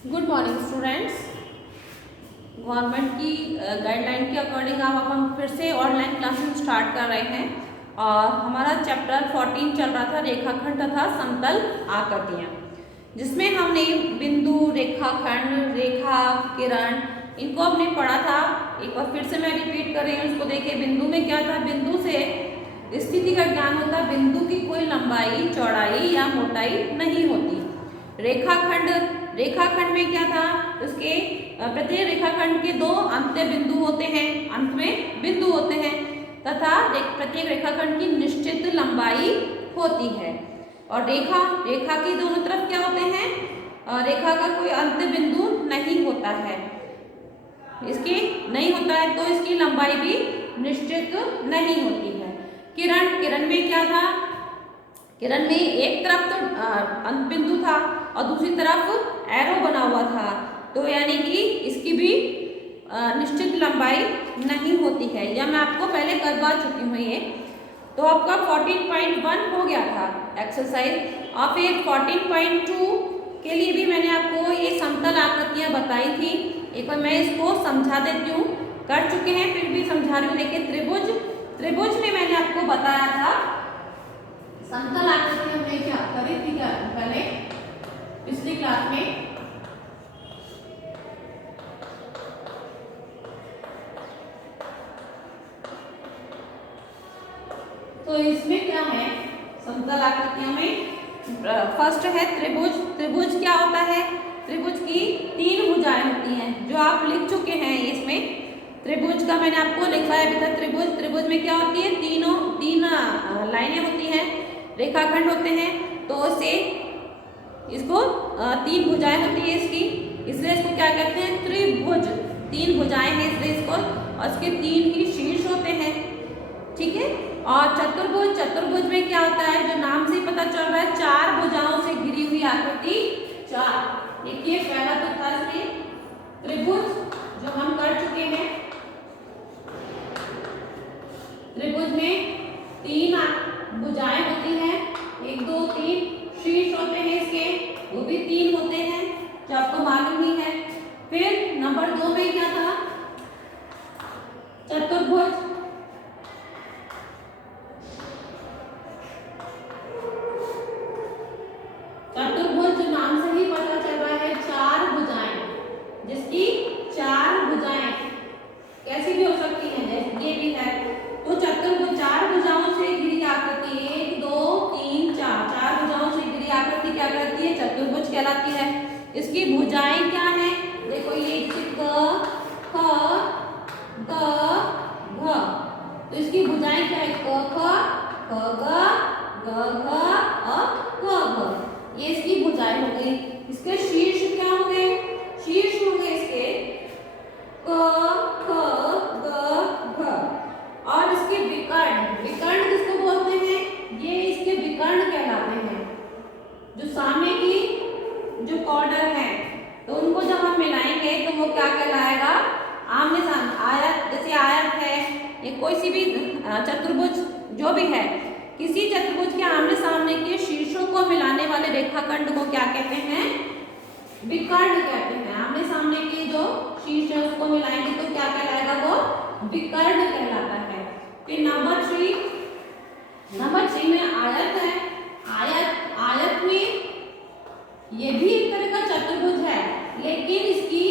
Good morning students. Government की guideline के according अब हम फिर से ऑनलाइन क्लासेस स्टार्ट कर रहे हैं और हमारा चैप्टर 14 चल रहा था रेखाखंड तथा समतल आकृतियाँ, जिसमें हमने बिंदु, रेखाखंड, रेखा, किरण इनको हमने पढ़ा था। एक बार फिर से मैं रिपीट कर रही हूँ। इसको देखिए, बिंदु में क्या था, बिंदु से स्थिति का ज्ञान होता। बिंदु की कोई लंबाई, चौड़ाई या मोटाई नहीं होती। रेखाखंड में क्या था, उसके प्रत्येक रेखाखंड के दो अंत्य बिंदु होते हैं, अंत में बिंदु होते हैं तथा प्रत्येक रेखाखंड की निश्चित लंबाई होती है। और रेखा के दोनों तरफ क्या होते हैं, रेखा का कोई अंत्य बिंदु नहीं होता है, इसकी नहीं होता है तो इसकी लंबाई भी निश्चित नहीं होती है। किरण में क्या था, किरण में एक तरफ तो अंत बिंदु था और दूसरी तरफ एरो बना हुआ था, तो यानी कि इसकी भी निश्चित लंबाई नहीं होती है। यह मैं आपको पहले करवा चुकी हूँ ये। तो आपका 14.1 हो गया था एक्सरसाइज। और फिर 14.2 के लिए भी मैंने आपको ये समतल आकृतियाँ बताई थी। एक बार मैं इसको समझा देती हूँ, कर चुके हैं फिर भी समझा रही हूँ। देखिए, त्रिभुज में मैंने आपको बताया था समतल आकृति हमने क्या करी थी, क्या पहले पिछली क्लास में। तो इसमें क्या है, समतल आकृतियों में फर्स्ट है त्रिभुज। त्रिभुज क्या होता है, त्रिभुज की तीन भुजाएं होती हैं, जो आप लिख चुके हैं। इसमें त्रिभुज का मैंने आपको लिखवाया भी था। त्रिभुज में क्या होती है, तीन लाइनें होती हैं, रेखाखंड होते हैं, तो इसको तीन भुजाएं होती है इसकी, इसलिए इसको क्या कहते हैं, त्रिभुज। तीन भुजाएं हैं इसलिए इसको, और इसके तीन ही शीर्ष होते हैं, ठीक है। और चतुर्भुज में क्या होता है, जो नाम से पता चल रहा है, चार भुजाओं से घिरी हुई आकृति चार। देखिए, पहला तो था इसमें त्रिभुज जो हम कर चुके हैं। त्रिभुज में तीन भुजाएं होती हैं, 1 2 3, शीर्ष होते हैं इसके, वो भी तीन होते हैं, जो आपको मालूम ही है। फिर नंबर 2 में क्या था, चतुर्भुज। चतुर्भुज नाम से ही पता चल रहा है, चार भुजाएं, जिसकी चार भुजाएं कैसी भी हो सकती हैं, जैसे ये भी है। तो चतुर्भुज चार भुजाओं से घिरी आकृति, 1 2 3 4, चार भुजाओं से घिरी आकृति क्या कहलाती है, चतुर्भुज कहलाती है। इसकी भुजाएं क्या है, देखो ये क ख ग घ, तो इसकी भुजाएं क्या है, क ख ग घ और ग घ, ये इसकी भुजाएं हो गई। इसके शीर्ष क्या हो गए, शीर्ष हो गए इसके क ख ग घ। और इसके विकर्ण किसको बोलते हैं, ये इसके विकर्ण कहलाते हैं। जो सामने की जो कॉर्नर है, तो उनको जब हम मिलाएंगे तो वो क्या कहलाएगा, आमने सामने। आयत, जैसे आयत है, ये कोई सी भी चतुर्भुज जो भी है, किसी चतुर्भुज के आमने सामने के शीर्षों को मिलाने वाले रेखाखंड को क्या कहते हैं, विकर्ण कहते हैं। आमने सामने के जो शीर्ष है उसको मिलाएंगे तो क्या कहलाएगा, वो विकर्ण कहलाता है। फिर नंबर 3 में आयत है। आयत में ये भी एक तरह का चतुर्भुज है, लेकिन इसकी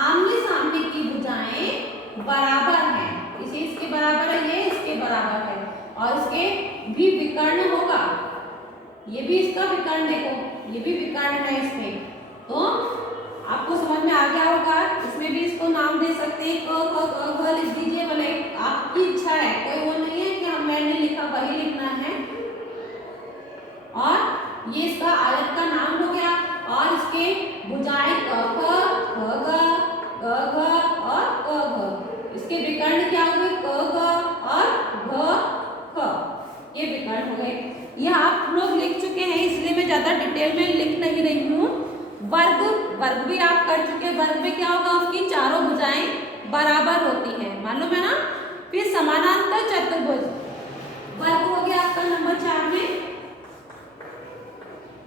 आमने सामने की भुजाएं बराबर हैं। इसे इसके बराबर है, ये इसके बराबर है, और इसके भी विकर्ण होगा। ये भी इसका विकर्ण, देखो ये भी विकर्ण है इसमें। तो आपको समझ में आ गया होगा। इसमें भी इसको नाम दे सकते हैं, क ख ग घ लिख दीजिए, भले आपकी इच्छा है, कोई वो नहीं है कि हम मैंने लिखा वही लिखना है। और ये इसका आयत का नाम हो गया, और इसके भुजाएं क ख ग घ और क घ। इसके विकर्ण क्या हो गए, क ग और घ ख, ये विकर्ण हो गए। यह आप लोग लिख चुके हैं, इसलिए मैं ज्यादा डिटेल में लिख नहीं रही हूँ। वर्ग भी आप कर चुके हैं। वर्ग में क्या होगा, उसकी चारों भुजाएं बराबर होती हैं, मालूम है ना। फिर समानांतर चतुर्भुज, वर्ग हो गया आपका नंबर 4 में।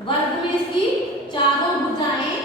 वर्ग में इसकी चारों भुजाएं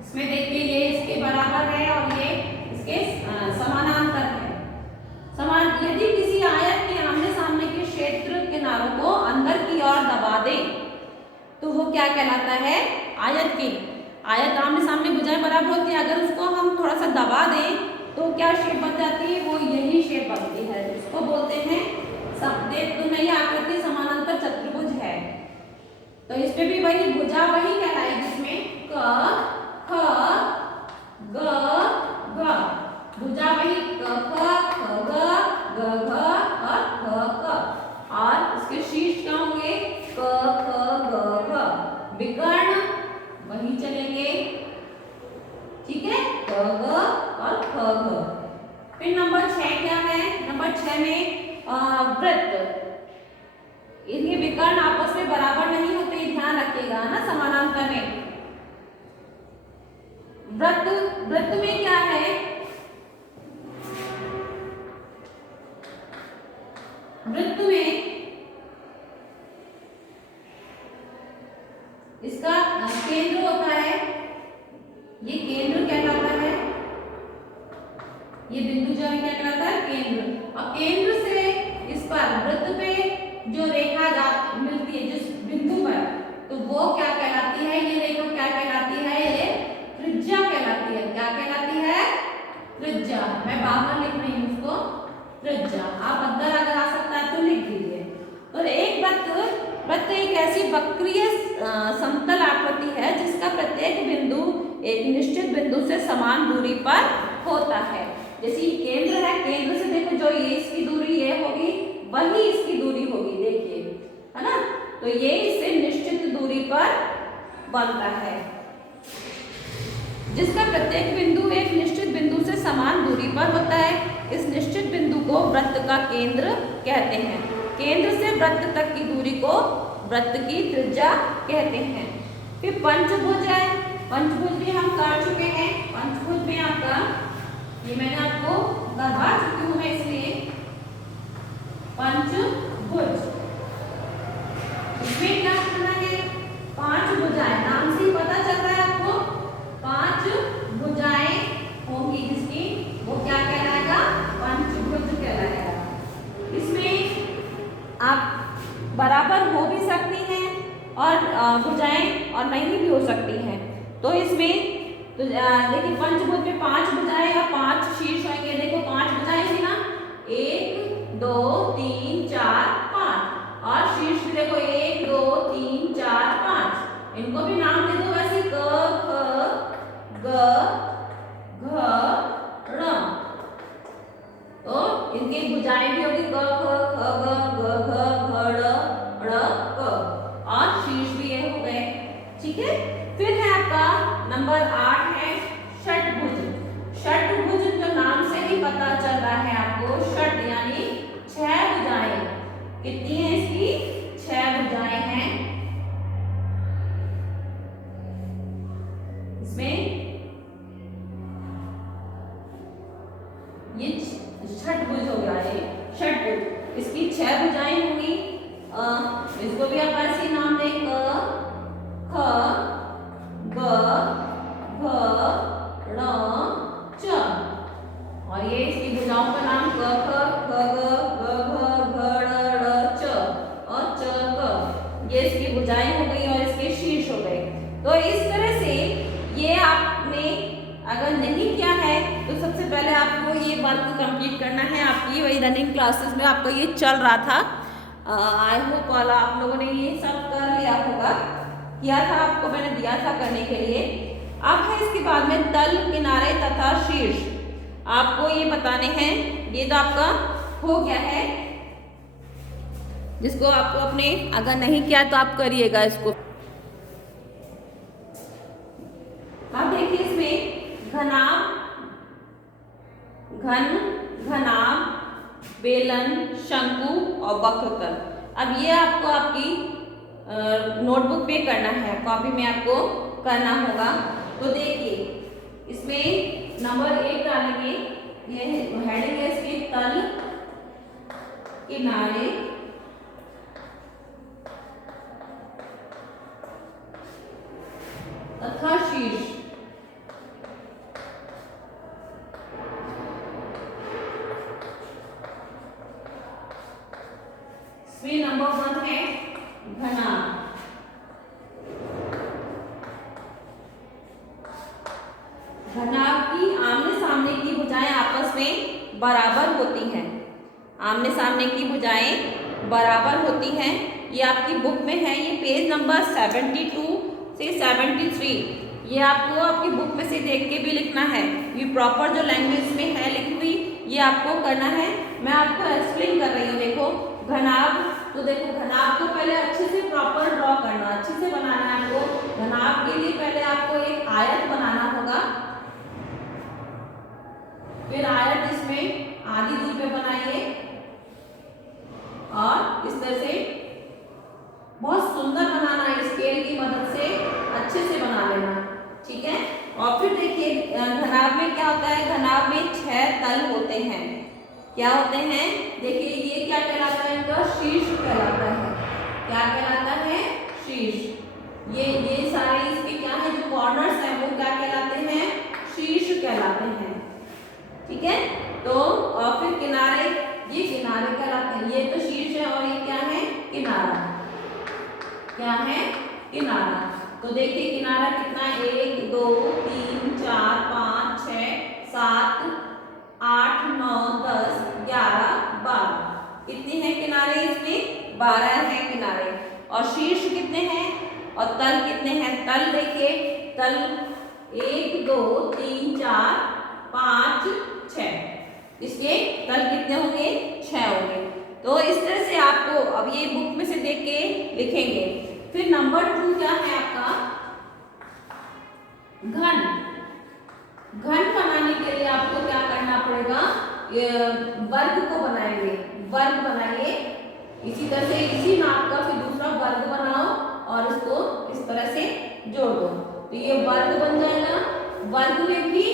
इसमें देखिए ये इसके बराबर है और ये इसके समानांतर है। समान यदि किसी आयत के आमने सामने के क्षेत्र किनारों को अंदर की ओर दबा दे तो वो क्या कहलाता है? आयत की आयत आमने सामने भुजाएं बराबर होती है, अगर उसको हम थोड़ा सा दबा दें तो क्या शेप बन जाती है? वो यही शेप बनती है, उसको बोलते हैं तो नई आकृति समानांतर चतुर्भुज है। तो इसमें भी वही भुजा वही कहलाएगी जिसमें क ख ग घ, भुजा वही क ख ग घ और ख क, और इसके शीर्ष क्या होंगे? क ख ग घ। विकर्ण वही चलेंगे, ठीक है, क ग और ख घ। फिर नंबर 6 क्या है? नंबर 6 में वृत्त, इनके विकर्ण आपस में बराबर नहीं होते, ध्यान रखिएगा ना, समानांतर में। वृत्त में क्या है? वृत्त में इसका केंद्र होता है, ये केंद्र कहलाता है, ये बिंदु जो है क्या कहलाता है? केंद्र। और केंद्र से इस पर वृत्त पे जो रेखा मिलती है जिस बिंदु पर, तो वो क्या कहलाती है? ये रेखा क्या कहलाती है? ये त्रिज्या कहलाती है। क्या कहलाती है? त्रिज्या। मैं बाहर लिख रही हूँ उसको त्रिज्या, आप अंदर अगर आ सकता है तो लिख दीजिए। और एक वृत्त एक ऐसी वक्रीय समतल आकृति है जिसका प्रत्येक बिंदु एक निश्चित बिंदु से समान दूरी पर होता है। जैसे केंद्र है, केंद्र से देखो जो ये इसकी दूरी ये होगी, वही इसकी दूरी होगी, देखिए, है ना। तो ये इससे निश्चित दूरी पर बनता है, जिसका प्रत्येक बिंदु एक निश्चित बिंदु से समान दूरी पर होता है। इस निश्चित बिंदु को वृत्त का केंद्र कहते हैं। केंद्र से वृत्त तक की दूरी को वृत्त की त्रिज्या कहते हैं। फिर पंचभुज है, पंचभुज भी हम कर चुके हैं। पंचभुज में आपका ये मैंने आपको करवा चुकी हूँ मैं, इसलिए पंचभुज, इसमें क्या करना है? 5 भुजाएं, नाम से ही पता चल रहा है आपको, 5 भुजाएं होंगी जिसकी वो क्या कहलाएगा? पंचभुज कहलाएगा। इसमें आप बराबर हो भी सकती हैं और भुजाएं और नहीं भी हो सकती हैं। तो इसमें तो देखिए पंचभुज में 5 भुजाएं और 5 शीर्ष होंगे। देखो 5 भुजाएं थी ना, 1 2 3 4 5, और शीर्ष में देखो 1 2 3 4 5। इनको भी नाम दे दो वैसे, क ख ग घ ण। तो इनकी भुजाएं भी होगी क ख ग घ ण क, और शीर्ष भी ये हो गए, ठीक है। फिर है आपका नंबर 8 है षटभुज। षटभुज जो नाम से ही पता चल रहा है आपको, षट यानी 6 भुजाएं। कितनी है इसकी? 6 भुजाएं हैं। इसमें ये षटभुज हो गया, ये षटभुज, इसकी 6 भुजाएं होंगी। इसको भी आप ऐसे नाम दें, क ख ग घ ण च, और ये इसकी भुजाओं का नाम क ख ग घ ण च और च क, ये इसकी भुजाएं हो गई और इसके शीर्ष हो गए। तो इस तरह से ये आपने अगर नहीं किया है तो सबसे पहले आपको ये वर्क कंप्लीट करना है। आपकी वही रनिंग क्लासेस में आपका ये चल रहा था, आई होप वाला आप लोगों ने ये सब कर लिया होगा, किया था, आपको मैंने दिया था करने के लिए। अब है इसके बाद में तल, किनारे तथा शीर्ष, आपको ये बताने हैं। ये तो आपका हो गया है, जिसको आपको अपने अगर नहीं किया तो आप करिएगा इसको। अब देखिए इसमें घनाभ, घन, घनाभ, बेलन, शंकु और वक्रतल। अब ये आपको आपकी नोटबुक पे करना है, कॉपी में आपको करना होगा। तो देखिए इसमें नंबर 1 डालेंगे, ये हेडिंग है इसकी तल, किनारे तथा शीर्ष। घनाभ की आमने सामने की भुजाएं आपस में बराबर होती हैं। आमने सामने की भुजाएं बराबर होती हैं। ये आपकी बुक में है, ये पेज नंबर 72 से 73। ये आपको आपकी बुक में से देख के भी लिखना है। ये प्रॉपर जो लैंग्वेज में है लिखी हुई, ये आपको करना है। मैं आपको एक्सप्लेन कर रही हूँ। देखो घनाभ, तो देखो घनाभ को पहले अच्छे से प्रॉपर ड्रॉ करना, अच्छे से बनाना है आपको। घनाभ के लिए पहले आपको एक आयत बनाना होगा, फिर आयत इसमें आधी दूरी पे बनाइए और इस तरह से बहुत सुंदर बनाना है। स्केल की मदद से अच्छे से बना लेना, ठीक है। और फिर देखिए घनाभ में क्या होता है, घनाभ में 6 तल होते हैं। क्या होते हैं, देखिए ये क्या कहलाता है, इनका शीर्ष कहलाता है। क्या कहलाता है, शीर्ष। ये सारे इसके क्या है, जो कॉर्नर्स हैं वो क्या कहलाते हैं, शीर्ष कहलाते हैं, ठीक है। तो और फिर किनारे, ये किनारे कहलाते हैं। ये तो शीर्ष है और ये क्या है, किनारा। क्या है, किनारा। तो देखिए किनारा कितना है, 1 2 3 4 5 6 7 8 9 10 11 12। कितने हैं किनारे इसमें, 12 हैं किनारे। और शीर्ष कितने हैं और तल कितने हैं, तल देखिए, तल 1 2 3 4 5 6, इसके तल कितने होंगे, 6 होंगे। तो इस तरह से आपको अब ये बुक में से देख के लिखेंगे। फिर नंबर 2 क्या है आपका, घन। घन बनाने के लिए आपको क्या करना पड़ेगा, वर्ग को बनाएंगे, वर्ग बनाइए। इसी तरह से इसी नाप का फिर दूसरा वर्ग बनाओ और इसको इस तरह से जोड़ दो, तो ये वर्ग बन जाएगा। वर्ग में भी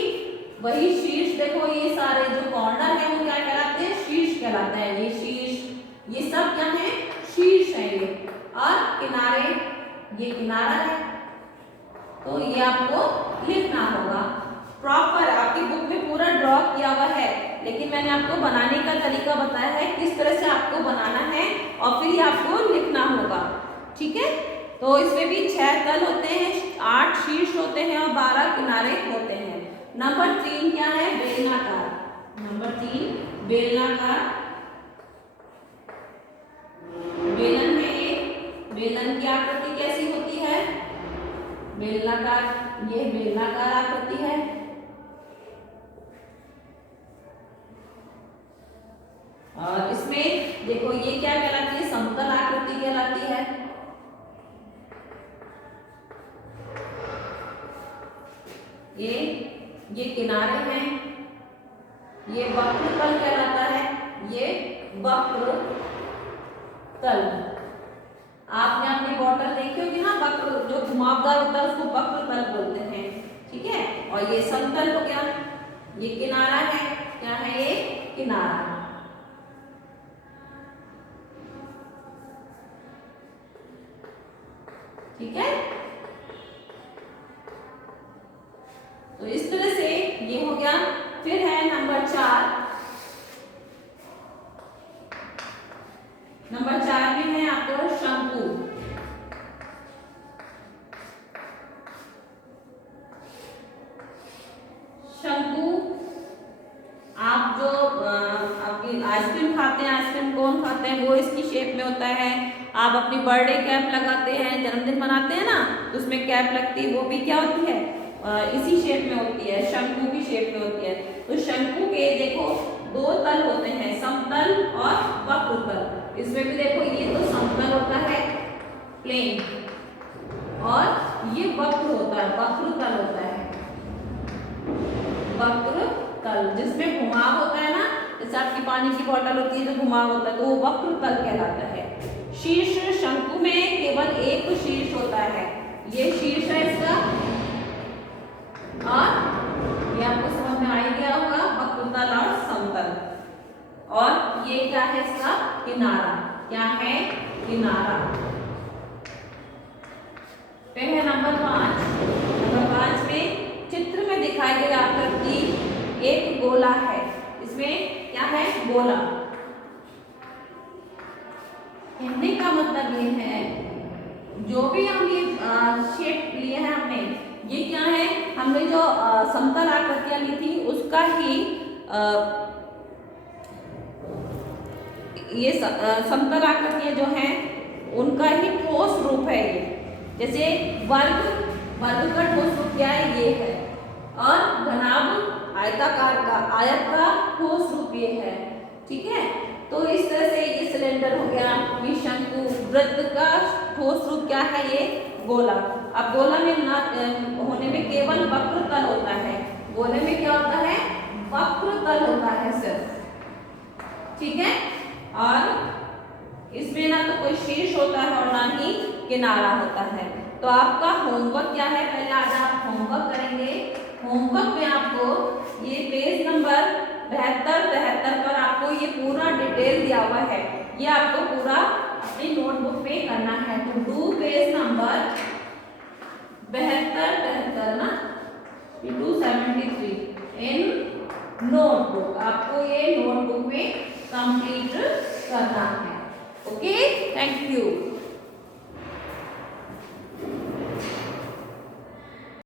वही शीर्ष, देखो ये सारे जो कॉर्नर है वो क्या कहलाते हैं, शीर्ष कहलाते हैं। ये शीर्ष, ये सब क्या है, शीर्ष है ये। और किनारे, ये किनारा है। तो ये आपको लिखना होगा प्रॉपर। आपकी बुक में पूरा ड्रॉ किया हुआ है, लेकिन मैंने आपको बनाने का तरीका बताया है, किस तरह से आपको बनाना है और फिर ये आपको लिखना होगा, ठीक है। तो इसमें भी 6 तल होते हैं, 8 शीर्ष होते हैं और 12 किनारे होते हैं। नंबर 3 क्या है, बेलनाकार। नंबर 3 बेलनाकार। बेलन है ये, बेलन की आकृति कैसी होती है, बेलनाकार। ये बेलनाकार आकृति है। और इसमें देखो ये क्या कहलाती है, समतल आकृति कहलाती है। ये किनारे हैं, ये वक्र तल कहलाता है, ये वक्र तल। आपने अपनी बॉटल देखी होगी ना, वक्र जो घुमावदार होता है उसको वक्र तल बोलते हैं, ठीक है। और ये समतल हो गया, ये किनारा है। क्या है ये, किनारा। ठीक है। तो इस तरह से ये हो गया। फिर है नंबर 4। नंबर 4 में है आपको शंकु। शंकु, आप जो आपकी आइसक्रीम खाते हैं, आइसक्रीम कौन खाते हैं, वो इसकी शेप में होता है। आप अपनी बर्थडे कैप लगाते हैं, जन्मदिन मनाते हैं ना, तो उसमें कैप लगती है, वो भी क्या होती है, इसी शेप में होती है, शंकु की शेप में होती है। तो शंकु के देखो 2 तल होते हैं, समतल और वक्र तल। इसमें भी देखो ये तो समतल होता है, प्लेन, और ये वक्र होता है, वक्र तल होता है, वक्र तल, जिसमें घुमाव होता है ना, जैसे आपकी पानी की बोतल होती है तो घुमाव होता है, तो वो वक्र तल कहलाता है। शीर्ष, शंकु में केवल एक शीर्ष होता है, ये शीर्ष है इसका। और ये आपको समझ में आ ही गया होगा, वक्रतल और समतल। और ये क्या है इसका, किनारा। क्या है, किनारा। फिर है नंबर 5। नंबर 5 में चित्र में दिखाई गई आकृति एक गोला है। इसमें क्या है, गोला। कहने का मतलब ये है, जो भी हम ये शेप लिए हैं हमने, ये क्या है, हमने जो जो समतल आकृतियां ली थी उसका ही ये समतल आकृतियां जो हैं उनका ही ठोस रूप है ये। जैसे वर्ग का ठोस रूप क्या है, ये है। और घनाभ आयताकार का, आयत का ठोस रूप ये है। ठीक है, तो इस तरह से ये सिलेंडर हो गया, विशंकु। वृत्त का ठोस रूप क्या है, ये गोला। अब गोला में होने में केवल वक्र तल होता है, गोले में क्या होता है, वक्र तल होता है सिर्फ। ठीक है, और इसमें ना तो कोई शीर्ष होता है और ना ही किनारा होता है। तो आपका होमवर्क क्या है, पहले आज आप होमवर्क करेंगे। होमवर्क में आपको ये पेज नंबर 72-73 पर आपको ये पूरा डिटेल दिया हुआ है, ये आपको पूरा अपनी नोटबुक में करना है। तो डू पेज नंबर 72-73 ना, 273 इन नोटबुक, आपको ये नोटबुक में कंप्लीट करना है। Okay, thank you.